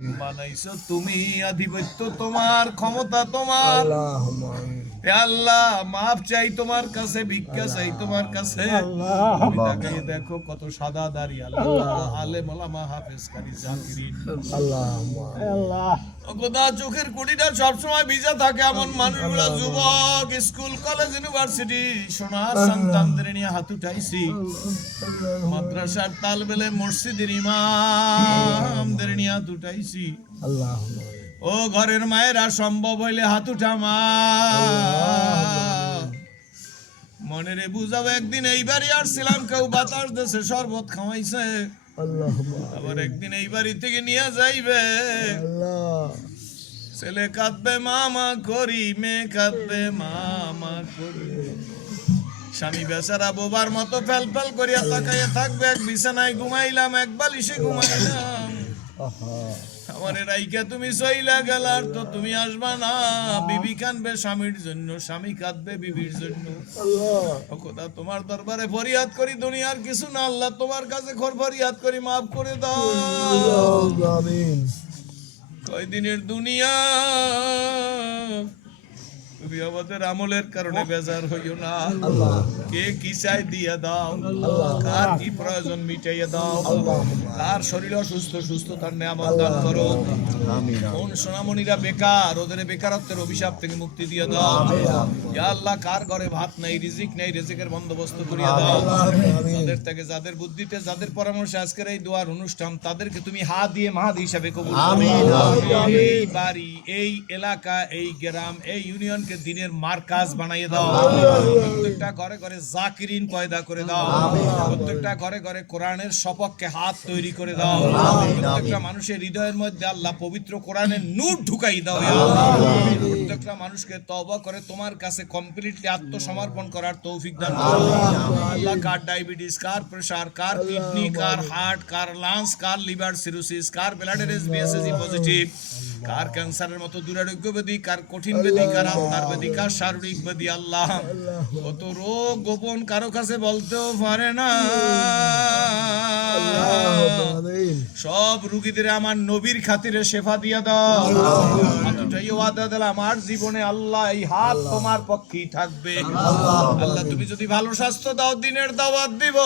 বানাইছো তুমি, আধিপত্য তোমার, ক্ষমতা তোমার। হে আল্লাহ, মাপ চাই তোমার কাছে, ভিক্ষা চাই তোমার কাছে। তুমি তাকাই দেখো কত সাদা দাড়ি, আল্লাহ আলেম ওলামা হাফেজ কারি জাকিরিন। খোদা, চোখের কুড়িটা সবসময় ভিজা থাকে এমন মানুষগুলা, যুবক, স্কুল কলেজ ইউনিভার্সিটি সোনার সন্তানদের নিয়ে হাত উঠাইছি। মাদ্রাসার তালবেলে মসজিদের ইমামদের নিয়ে হাত উঠাইছি। ও ঘরের মায়েরা, সম্ভব হইলে হাত উঠা মা। মনে রে বুঝাও, একদিন এইবারই আসছিলাম, কেউ বাতাস দেশে শরবত খাওয়াইছে, আবার একদিন এই বাড়ি থেকে নিয়ে যাইবে। ছেলে কাঁদবে মামা করি, মেয়ে কাঁদবে মামা করি। স্বামী বেচারা বোবার মতো ফেল ফেল করিয়া তাকাইয়া থাকবে। এক বিছানায় ঘুমাইলাম, এক বালিশে ঘুমাইলাম। আমার রাইকা তুমি চইলা গেলার তো তুমি আসবা না। বিবি কাঁদবে স্বামীর জন্য, স্বামী কাঁদবে বিবির জন্য। খোদা, তোমার দরবারে ফরিয়াদ করি, দুনিয়ার কিছু না আল্লাহ, তোমার কাছে ফরিয়াদ করি, মাফ করে দাও। কয়দিনের দুনিয়া, তুমি আমাদের আমলের কারণে বেজার হইও না। কে কি চাই দিয়া দাও, কার কি প্রয়োজন মিটাইয়া দাও, কার শরীর অসুস্থ সুস্থতার নিয়ামত দান করো। কোন সোনামণিরা বেকার, ওদের বেকারত্বের অভিশাপ থেকে মুক্তি দিয়ে দাও। ইয়া আল্লাহ, কার ঘরে ভাত নাই, রিজিক নাই, রিজিকের বন্দোবস্ত করিয়া দাও। যাদের থেকে, যাদের বুদ্ধিতে, যাদের পরামর্শে আজকের এই দোয়ার অনুষ্ঠান, তাদেরকে তুমি হাত দিয়ে মাহাদ হিসাবে কবুল করো। এই বাড়ি, এই এলাকা, এই গ্রাম, এই ইউনিয়নকে দিনের মার্কাজ বানাইয়ে দাও। প্রত্যেকটা ঘরে ঘরে জাকিরিন পয়দা করে দাও। প্রত্যেকটা ঘরে ঘরে কোরআনের সপক্ষে হাত তৈরি করে দাও। প্রত্যেকটা মানুষের হৃদয়ের মধ্যে আল্লাহ পবিত্র কোরআনের নূর ঢুকাই দাও। প্রত্যেকটা মানুষকে তওবা করে তোমার কাছে কমপ্লিটলি আত্মসমর্পণ করার তৌফিক দান করো। আল্লাহ, কার ডায়াবেটিস, কার প্রেসার, কার কিডনি, কার হার্ট, কার লাংস, কার লিভার সিরোসিস, কার ব্লাডের এসবিএসসি পজিটিভ, কার ক্যান্সারের মতো দুরারোগ্য ব্যাধি, কার কঠিন ব্যাধি, কার আত্মার ব্যাধি, কার শারীরিক ব্যাধি। আল্লাহ, কত রোগ গোপন কারো কাছে বলতেও পারে না। সব রোগীদের আমার নবীর খাতিরে শেফা দিয়া দাও। এতটাই ওয়াদা দিলাম, আমার জীবনে আল্লাহ এই হাত তোমার পক্ষেই থাকবে। আল্লাহ, তুমি যদি ভালো স্বাস্থ্য দাও, দিনের দাওয়াত দিব।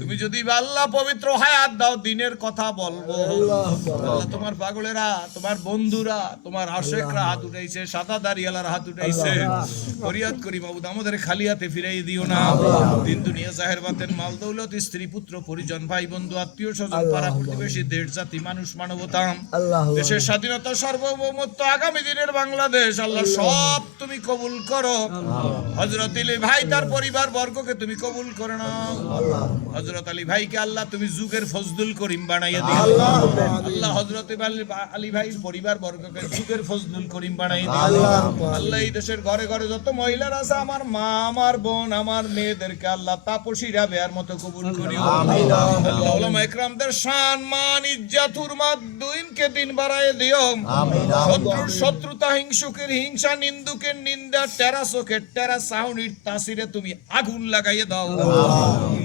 তুমি যদি আল্লাহ পবিত্র হায়াত দাও, দিনের কথা বলবো। আল্লাহ, তোমার পাগলেরা, তোমার বন্ধুরা, তোমার আশেকরা হাত উঠাইছে, সাদা দাড়িয়ালার হাত উঠাইছে। ফরিয়াদ করি মাবুদ, আমাদের খালি হাতে ফিরাই দিও না। দিন দুনিয়া জাহের বাতেন, মাল দৌলত, স্ত্রী পুত্র পরিজন, ভাই বন্ধু, আত্মীয় স্বজন, পাড়া প্রতিবেশী, দেশ জাতি, মানুষ মানবতা, দেশের স্বাধীনতা, সার্বভৌমত্ব, আগামী দিনের বাংলাদেশ, আল্লাহ সব তুমি কবুল করো। হযরত আলী ভাই তার পরিবার বর্গকে তুমি কবুল করে নাও। হযরত আলী ভাইকে আল্লাহ তুমি যুগের ফজলুল করিম বানাইয়া দিও। আল্লাহ, হযরত আলী ভাইয়ের পরিবার বর্গকে যুগের ফজলুল করিম বানাইয়া দিও। আল্লাহ, এই দেশের ঘরে ঘরে যত মহিলারা আছে, আমার মা, আমার বোন, আমার মেয়েদেরকে আল্লাহ তাপসী রাবেয়ার মতো কবুল করিও। আল্লাহ, উলামা ইকরামদের শান, মান, ইজ্জত, হুরমত দুইনকে দিন বাড়ায় দিও। শত্রুর শত্রুতা, হিংসুকের হিংসা, নিন্দুকের নিন্দা, টেরাসোকের টেরা সাউনির তাসিরে তুমি আগুন লাগাইয়ে দাও।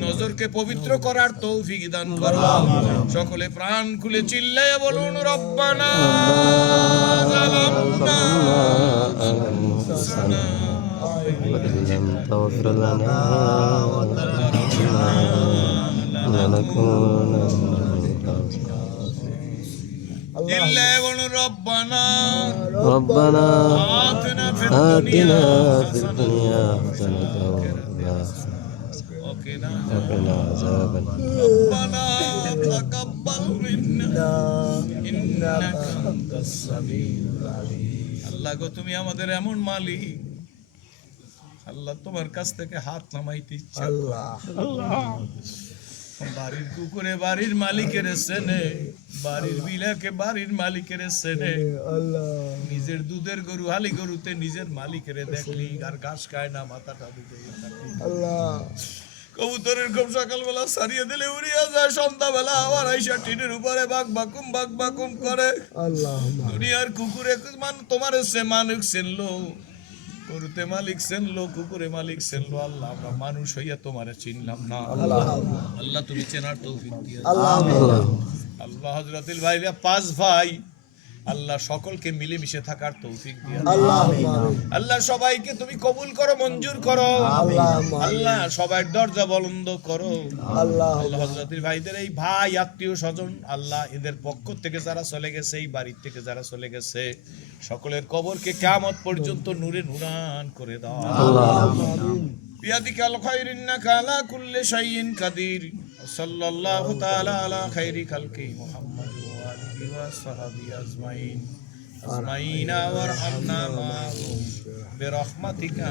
নজরকে পবিত্র করার তৌফিক দান করো। সকলে প্রাণ খুলে চিল্লাইয়া বলুন, রব্বানা যালামনা আনফুসানা ওয়াল্লাম তাগফির লানা ওয়া তারহামনা লানাকুনা চিল্লাইয়া বলুন, রব্বানা রব্বানা আতিনা ফিদ দুনিয়া হাসানাতাও وقنا عذاب ربنا تقبل منا إنك أنت السميع العليم। আল্লাহ গো, তুমি আমাদের এমন মালিক, আল্লাহ তোমার কাছ থেকে হাত নামাইতে ইচ্ছা। বাড়ির কুকুরে বাড়ির মালিকের চেনে, বাড়ির বিলাকে বাড়ির মালিকের চেনে। নিজের দুধের গরু, হালি গরুতে নিজের মালিকের দেখলি আর ঘাস খায় না, মাথাটা দিতে। কবুতরের খুব সকালবেলা সারিয়ে দিলে উড়িয়া যায়, সন্ধ্যাবেলা আবার আইসা টিনের উপরে বাক বাকুম করে। দুনিয়ার কুকুরে তোমার সে মালিক চিনলো, গরুতে মালিক চিনলো, কুকুরে মালিক চিনলো। আল্লাহ, আমরা মানুষ হইয়া তোমারে চিনলাম না। আল্লাহ, তুমি চেনার তৌফিক দিও। আল্লাহ হযরতুল ভাইরা 5 ভাই, আল্লাহ সকলকে মিলেমিশে থাকার তৌফিক দিয়ে দাও। আল্লাহ সবাইকে তুমি কবুল করো, মঞ্জুর করো। আল্লাহ সবার দরজা বন্ধ করো। আল্লাহ হযরতুল ভাইদের এই ভাই আত্মীয় স্বজন, আল্লাহ এদের পক্ষ থেকে যারা চলে গেছে, এই বাড়ি থেকে যারা চলে গেছে, সকলের কবরকে কিয়ামত পর্যন্ত নূরে নূরান করে দাও। বিয়াদিকাল খায়র ইন্নাকা আলা কুল্লি শাইইন কাদির। সাল্লাল্লাহু তাআলা আলা খায়রি খালকি মুহাম্মদ ওয়া আলিহি ওয়া সাহবিহি আজমাইন। আজমাইনা ওয়ারহামনা মা'হুম বিরহমাতিকা।